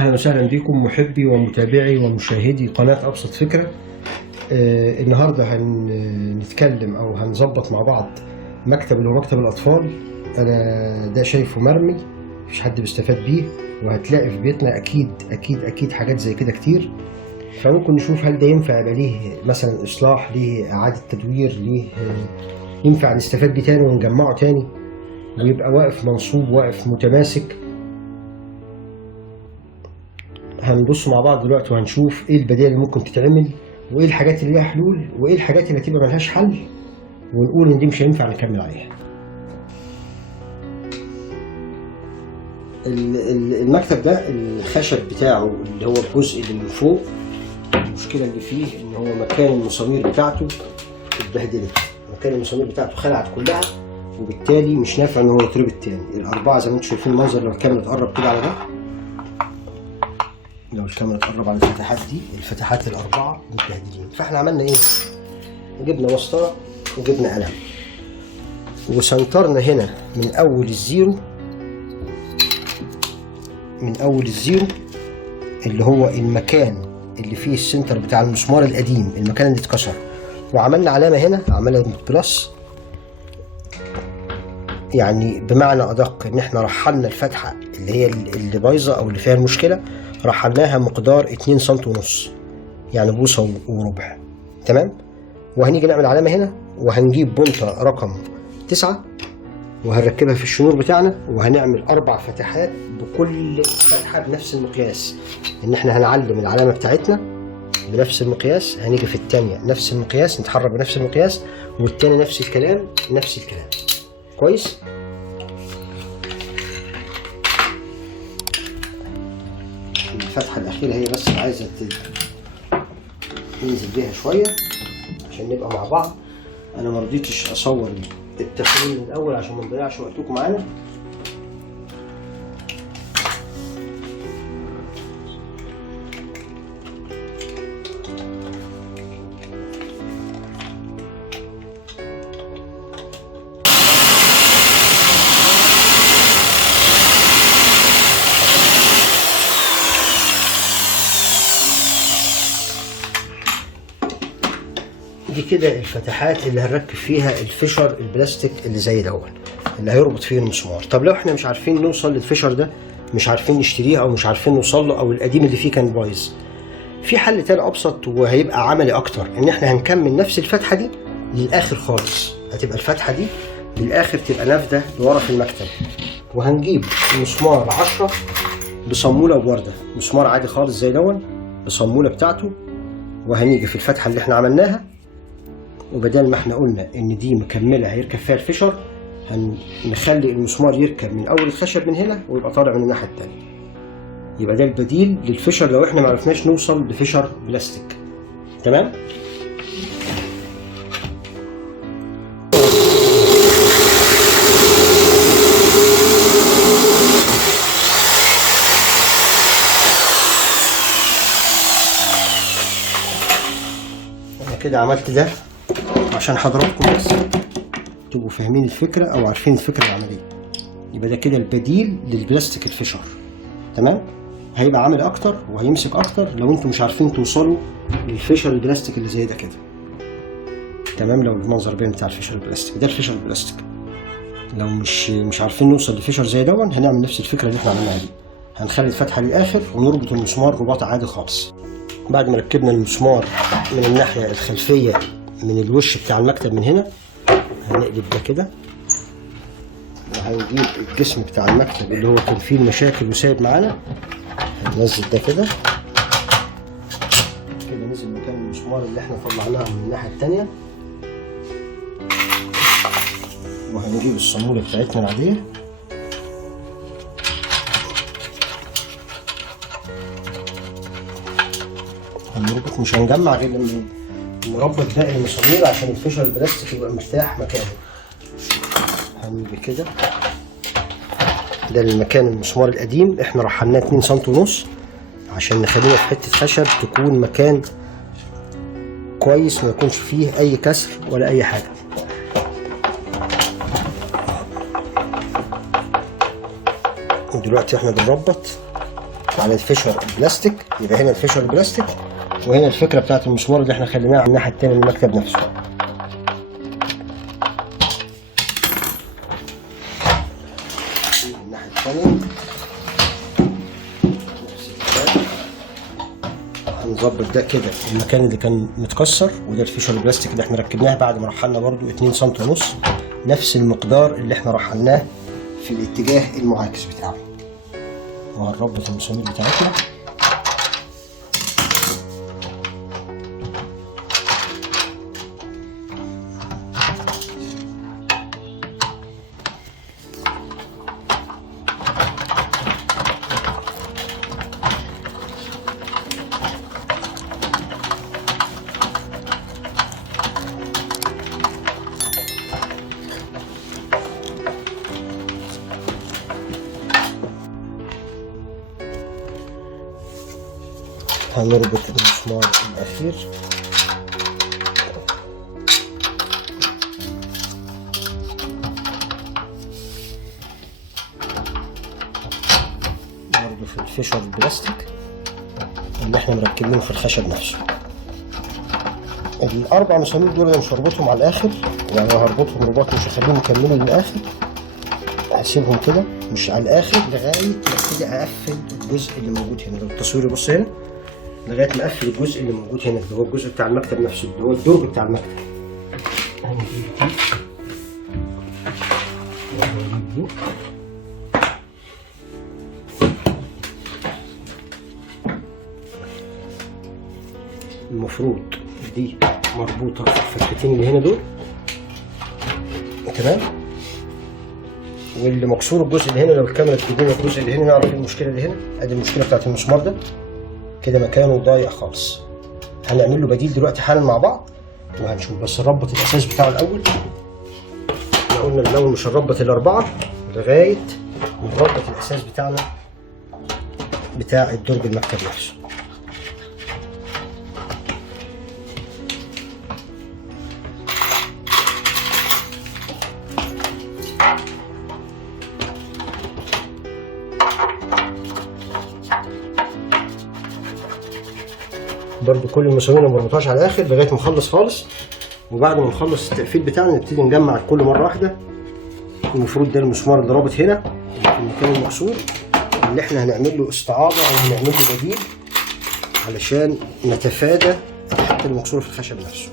أهلا وسهلا بكم محبي ومتابعي ومشاهدي قناة أبسط فكرة. النهاردة هنتكلم أو هنظبط مع بعض مكتب اللي هو مكتب الأطفال. أنا ده شايفه مرمي، مفيش حد بيستفاد بيه، وهتلاقي في بيتنا أكيد حاجات زي كده كتير. فممكن نشوف هل ده ينفع يبقى ليه مثلا إصلاح، ليه إعادة تدوير، ليه ينفع نستفاد بيه تاني ونجمعه تاني ويبقى واقف منصوب، واقف متماسك. هنبص مع بعض دلوقتي وهنشوف ايه البدائل اللي ممكن تتعمل، وايه الحاجات اللي ليها حلول، وايه الحاجات اللي هتبقى ملهاش حل ونقول ان دي مش هينفع نكمل عليها. المكتب ده الخشب بتاعه اللي هو الجزء اللي من فوق، المشكله اللي فيه ان هو مكان المسامير بتاعته اتبهدلت، مكان المسامير بتاعته خلعت كلها، وبالتالي مش نافع ان هو يتربط تاني. الاربعه زي ما انتم شايفين المنظر، لو الكاميرا تقرب كده على ده، لو الكاميرا تقرب على الفتحات دي، الفتحات الاربعه متبهدلين. فاحنا عملنا ايه؟ جبنا مسطره وجبنا قلم وسنترنا هنا من اول الزيرو اللي هو المكان اللي فيه السنتر بتاع المسمار القديم، المكان اللي اتكسر، وعملنا علامه هنا، عملنا بلس، يعني بمعنى ادق ان احنا رحلنا الفتحه اللي هي اللي بايظه او اللي فيها المشكله، رحلناها مقدار 2 سم ونص، يعني بوصه وربع. تمام. وهنيجي نعمل علامه هنا، وهنجيب بنطه رقم 9 وهنركبها في الشنور بتاعنا، وهنعمل 4 فتحات بكل فتحه بنفس المقياس. ان احنا هنعلم العلامه بتاعتنا بنفس المقياس، هنيجي في الثانيه نفس المقياس، نتحرك بنفس المقياس، والثانيه نفس الكلام. كويس. الفتحة الأخيرة هي بس عايزة ننزل بيها شوية عشان نبقى مع بعض. أنا مرضيتش أصور التفريغ من الأول عشان ما نضيعش وقتكم معانا. دي كده الفتحات اللي هنركب فيها الفيشر البلاستيك اللي زي دون، اللي هيربط فيه المسمار. طب لو احنا مش عارفين نوصل للفيشر ده، مش عارفين نشتريه او مش عارفين نوصل له، او القديم اللي فيه كان بايظ، في حل تاني ابسط وهيبقى عملي اكتر، ان احنا هنكمل نفس الفتحه دي للاخر خالص. هتبقى الفتحه دي للاخر تبقى نافذه لورا في المكتب، وهنجيب مسمار 10 بصاموله وورده، مسمار عادي خالص زي دون بصاموله بتاعته، وهنيجي في الفتحه اللي احنا عملناها، وبدل ما احنا قلنا ان دي مكمله هيركب فيها الفيشر، هنخلي المسمار يركب من اول الخشب من هنا ويبقى طالع من الناحيه الثانيه. يبقى ده البديل للفيشر لو احنا ما عرفناش نوصل لفيشر بلاستيك. تمام. انا كده عملت ده عشان حضراتكم بس تبقوا فاهمين الفكرة أو عارفين الفكرة العملية. يبقى ده كده البديل للبلاستيك الفيشر. تمام. هيبقى عامل أكتر وهيمسك أكتر لو أنتم مش عارفين توصلوا للفيشر البلاستيك اللي زي ده كده. تمام. لو المنظر باين بتاع الفيشر البلاستيك ده، الفيشر البلاستيك لو مش عارفين نوصل لفيشر زي دون، هنعمل نفس الفكرة اللي احنا عملناها دي، هنخلي الفتحة للآخر ونربط المسمار رباط عادي خالص. بعد ما ركبنا المسمار من الناحية الخلفية من الوش بتاع المكتب من هنا، هنقلب ده كده، وهنجيب الجسم بتاع المكتب اللي هو كان فيه المشاكل وسايب معانا، هننزل ده كده نزل مكان المسمار اللي احنا طلعناه من الناحية التانية، وهنجيب الصامولة بتاعتنا العادية هنربط، مش هنجمع غير لما نربط باقي المسامير عشان الفيشر البلاستيك يبقى مرتاح مكانه. هنيجي كده، ده المكان المسمار القديم احنا رحلناه 2 سم ونص عشان نخليها في حته خشب تكون مكان كويس، ما يكونش فيه اي كسر ولا اي حاجه. ودلوقتي احنا بنربط على الفيشر البلاستيك، يبقى هنا الفيشر البلاستيك وهنا الفكره بتاعت المسمار اللي احنا خليناها على الناحيه التانيه من المكتب نفسه. الناحيه التانيه هنظبط ده كده المكان اللي كان متكسر، وده الفيشر البلاستيك اللي احنا ركبناه بعد ما رحلنا برضو 2 سم ونص، نفس المقدار اللي احنا رحلناه في الاتجاه المعاكس بتاعه. وهنربط المسامير بتاعتنا. هنربط المسمار الأخير. برضه في الفيشر البلاستيك اللي احنا مركبينه في الخشب نفسه. الأربع مسامير دول أنا مش هربطهم على الآخر، يعني هربطهم رباط مش هخليهم يكملوا للآخر، هسيبهم كده مش على الآخر لغاية ما ابتدي أقفل الجزء اللي موجود هنا. لو التصوير يبص هنا لغايه ما اقفل الجزء اللي موجود هنا اللي هو الجزء بتاع المكتب نفسه اللي هو الدرج بتاع المكتب. المفروض دي مربوطه في الفتحتين اللي هنا دول، تمام. واللي مكسور الجزء اللي هنا، لو الكاميرا تجيب الجزء اللي هنا نعرف المشكله اللي هنا. ادي المشكله بتاعت المسمار ده كده مكانه ضايع خالص. هنعمل له بديل دلوقتي حالا مع بعض وهنشوف، بس نربط الاساس بتاعه الاول. احنا قلنا الاول مش هنربط الاربعه لغايه نربط الاساس بتاعنا بتاع الدرج المكتب نفسه. برضو كل المسامير ما نربطهاش على الاخر لغايه ما نخلص خالص، وبعد ما نخلص التقفيل بتاعنا نبتدي نجمع كل مره واحده. المفروض ده المسمار اللي رابط هنا في المكان المكسور اللي احنا هنعمل له استعاضه او هنعمل له بديل علشان نتفادى الحته المكسوره في الخشب نفسه.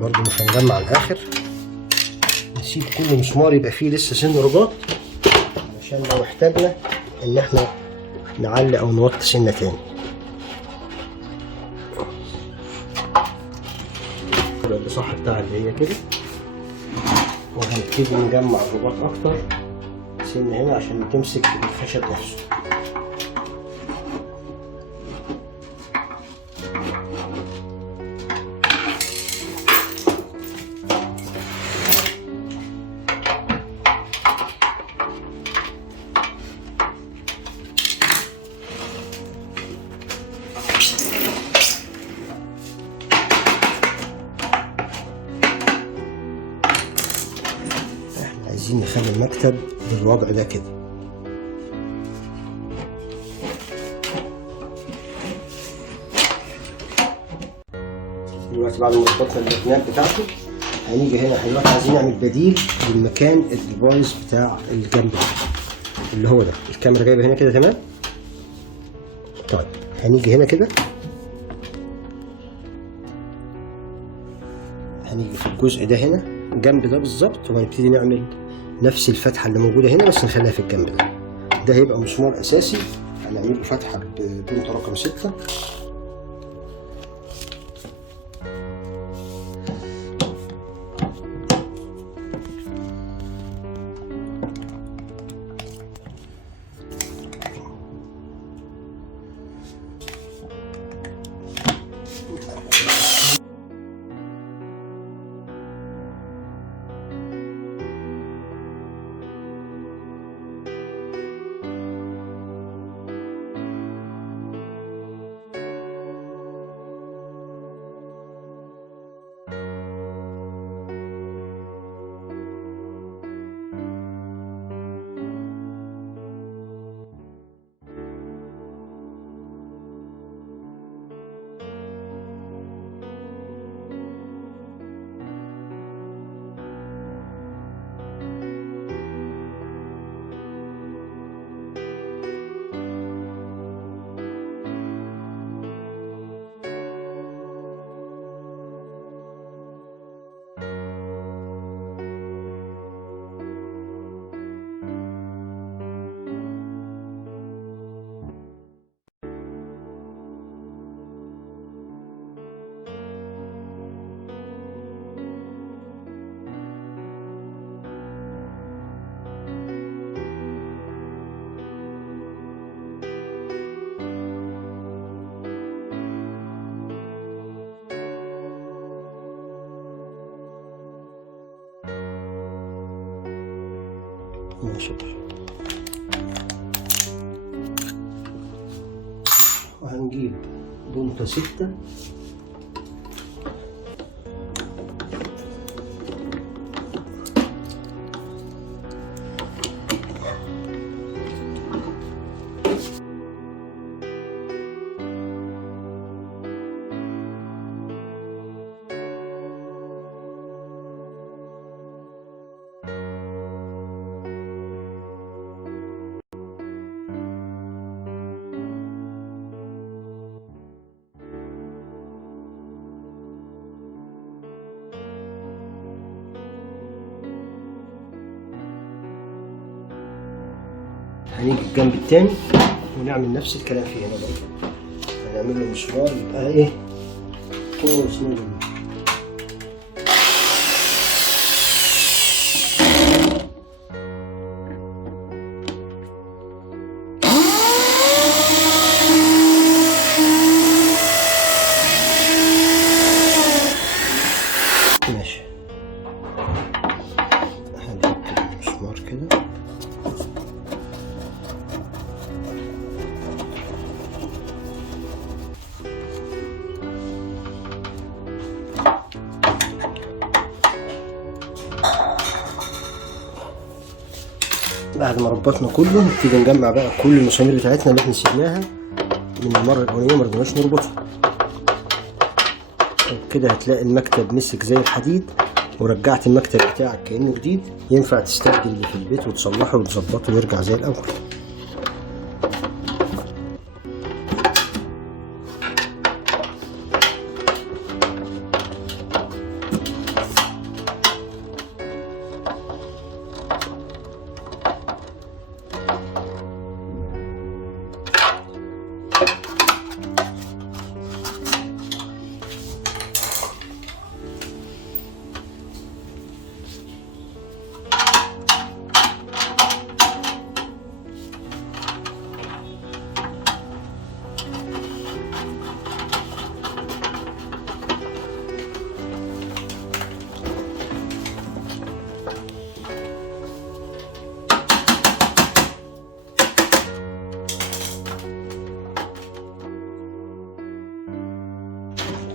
برضو مش هنجمع الاخر، نسيب كل مسمار يبقى فيه لسه سن رباط عشان لو احتاجنا ان احنا نعلق او نوطي سنه تاني. كده الصح بتاع اللي هي كده، وهنبتدي نجمع الرباط اكتر سنه هنا عشان تمسك الخشب نفسه. عايزين نخلي المكتب بالوضع ده كده. دلوقتي بعد ما ربطنا الجناب بتاعته هنيجي هنا دلوقتي عايزين نعمل بديل للمكان اللي بايظ بتاع الجنب ده اللي هو ده. الكاميرا جايبه هنا كده تمام. طيب هنيجي هنا كده، هنيجي في الجزء ده هنا الجنب ده بالظبط، وهنبتدي نعمل نفس الفتحه اللي موجوده هنا بس نخليها في الجنب ده. ده هيبقى مسمار اساسي هنعمله فتحه ببنط رقم 6. ماشي. وهنجيب بنطة 6 هنيجي الجنب التاني ونعمل نفس الكلام فيه هنا برضه. هنعمل له مسمار يبقى ايه طول مسمار. ماشي. هنجيب مسمار كده. بعد ما ربطنا كله نبتدي نجمع بقى كل المسامير بتاعتنا اللي احنا سيبناها من المره الاولانيه ما رضيناش نربطها. وبكده هتلاقي المكتب مسك زي الحديد، ورجعت المكتب بتاعك كانه جديد. ينفع تستبدل اللي في البيت وتصلحه وتظبطه ويرجع زي الاول.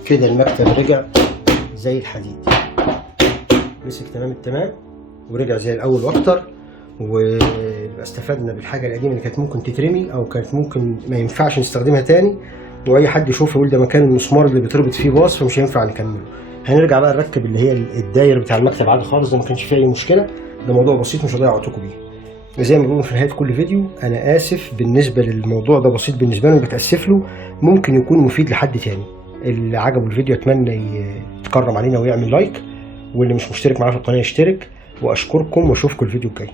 كده المكتب رجع زي الحديد، مسك تمام التمام ورجع زي الاول واكتر. ويبقى استفدنا بالحاجه القديمه اللي كانت ممكن تترمي او كانت ممكن ما ينفعش نستخدمها تاني، واي حد يشوف يقول ده مكان المسمار اللي بيتربط فيه باظ فمش هينفع نكمله. هنرجع بقى نركب اللي هي الداير بتاع المكتب عادي خالص، ده ما كانش فيه اي مشكله. ده موضوع بسيط مش هضيع وقتكم بيه. زي ما بنقول في نهايه كل فيديو، انا اسف بالنسبه للموضوع ده، بسيط بالنسبه لي بتاسف له، ممكن يكون مفيد لحد تاني. اللي عجبه الفيديو اتمنى يتكرم علينا ويعمل لايك، واللي مش مشترك معانا في القناه يشترك. واشكركم واشوفكم الفيديو الجاي.